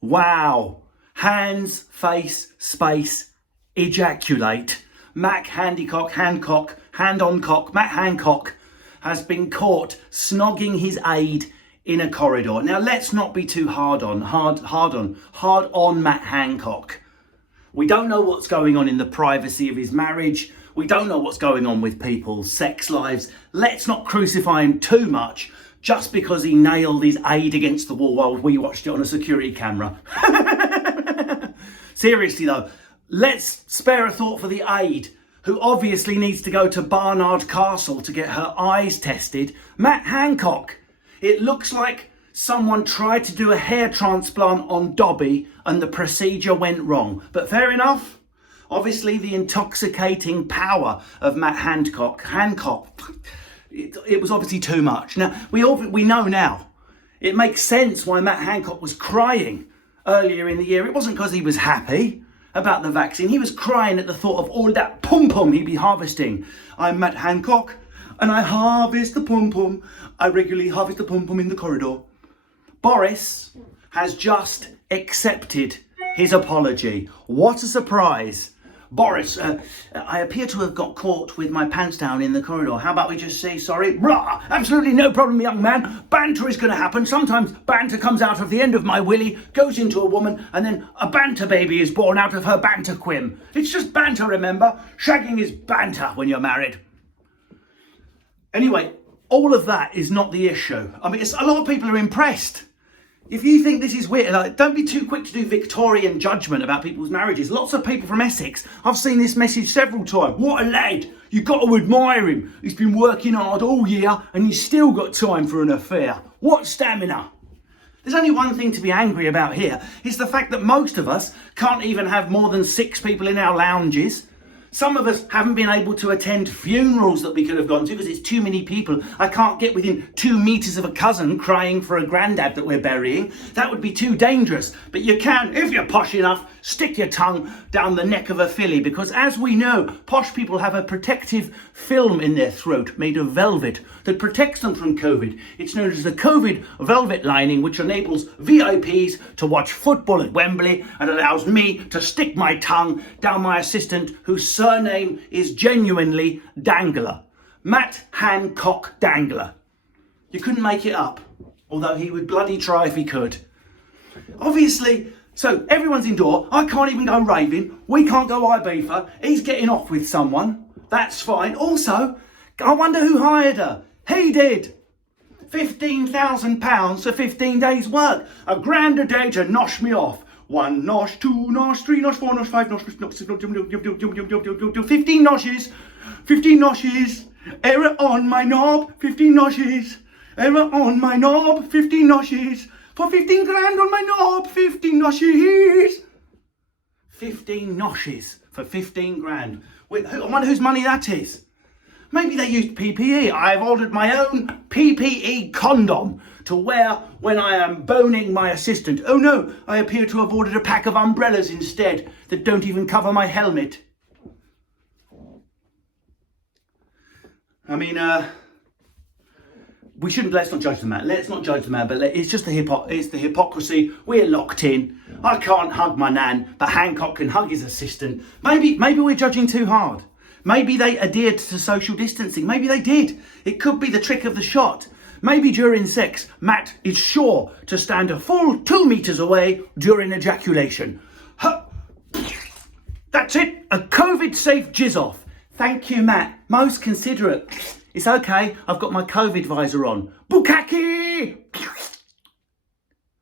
Wow. Hands, face, space, ejaculate. Matt Hancock, Matt Hancock has been caught snogging his aide in a corridor. Now let's not be too hard on Matt Hancock. We don't know what's going on in the privacy of his marriage. We don't know what's going on with people's sex lives. Let's not crucify him too much just because he nailed his aide against the wall while we watched it on a security camera. Seriously though, let's spare a thought for the aide who obviously needs to go to Barnard Castle to get her eyes tested. Matt Hancock. It looks like someone tried to do a hair transplant on Dobby and the procedure went wrong. But fair enough. Obviously the intoxicating power of Matt Hancock, it was obviously too much. Now, we know now. It makes sense why Matt Hancock was crying earlier in the year. It wasn't because he was happy about the vaccine. He was crying at the thought of all that pum-pum he'd be harvesting. I'm Matt Hancock and I harvest the pum-pum. I regularly harvest the pum-pum in the corridor. Boris has just accepted his apology. What a surprise. Boris, I appear to have got caught with my pants down in the corridor. How about we just say sorry? Blah! Absolutely no problem, young man. Banter is going to happen. Sometimes banter comes out of the end of my willy, goes into a woman, and then a banter baby is born out of her banter quim. It's just banter, remember? Shagging is banter when you're married. Anyway, all of that is not the issue. I mean, a lot of people are impressed. If you think this is weird, don't be too quick to do Victorian judgment about people's marriages. Lots of people from Essex, I've seen this message several times. What a lad. You've got to admire him. He's been working hard all year and he's still got time for an affair. What stamina. There's only one thing to be angry about here. It's the fact that most of us can't even have more than 6 people in our lounges. Some of us haven't been able to attend funerals that we could have gone to because it's too many people. I can't get within 2 meters of a cousin crying for a granddad that we're burying. That would be too dangerous. But you can, if you're posh enough, stick your tongue down the neck of a filly because as we know, posh people have a protective film in their throat made of velvet that protects them from COVID. It's known as the COVID velvet lining, which enables VIPs to watch football at Wembley and allows me to stick my tongue down my assistant whose surname is genuinely Dangler. Matt Hancock Dangler. You couldn't make it up, although he would bloody try if he could. Obviously, so everyone's indoor. I can't even go raving. We can't go Ibiza. He's getting off with someone. That's fine. Also, I wonder who hired her. He did. £15,000 for 15 days work. A grand a day to nosh me off. 1 nosh, 2 nosh, 3 nosh, 4 nosh, 5 nosh, 15 noshes. 15 noshes. Error on my knob. 15 noshes. Error on my knob. 15 noshes. For 15 grand on my knob. 15 noshes. 15 noshes for 15 grand. Wait, I wonder whose money that is. Maybe they used PPE. I've ordered my own PPE condom to wear when I am boning my assistant. Oh no, I appear to have ordered a pack of umbrellas instead that don't even cover my helmet. I mean, let's not judge the man. Let's not judge the man, but it's just it's the hypocrisy. We're locked in. I can't hug my nan, but Hancock can hug his assistant. Maybe we're judging too hard. Maybe they adhered to social distancing. Maybe they did. It could be the trick of the shot. Maybe during sex, Matt is sure to stand a full 2 meters away during ejaculation. That's it. A COVID-safe jizz off. Thank you, Matt. Most considerate. It's okay. I've got my COVID visor on. Bukkake!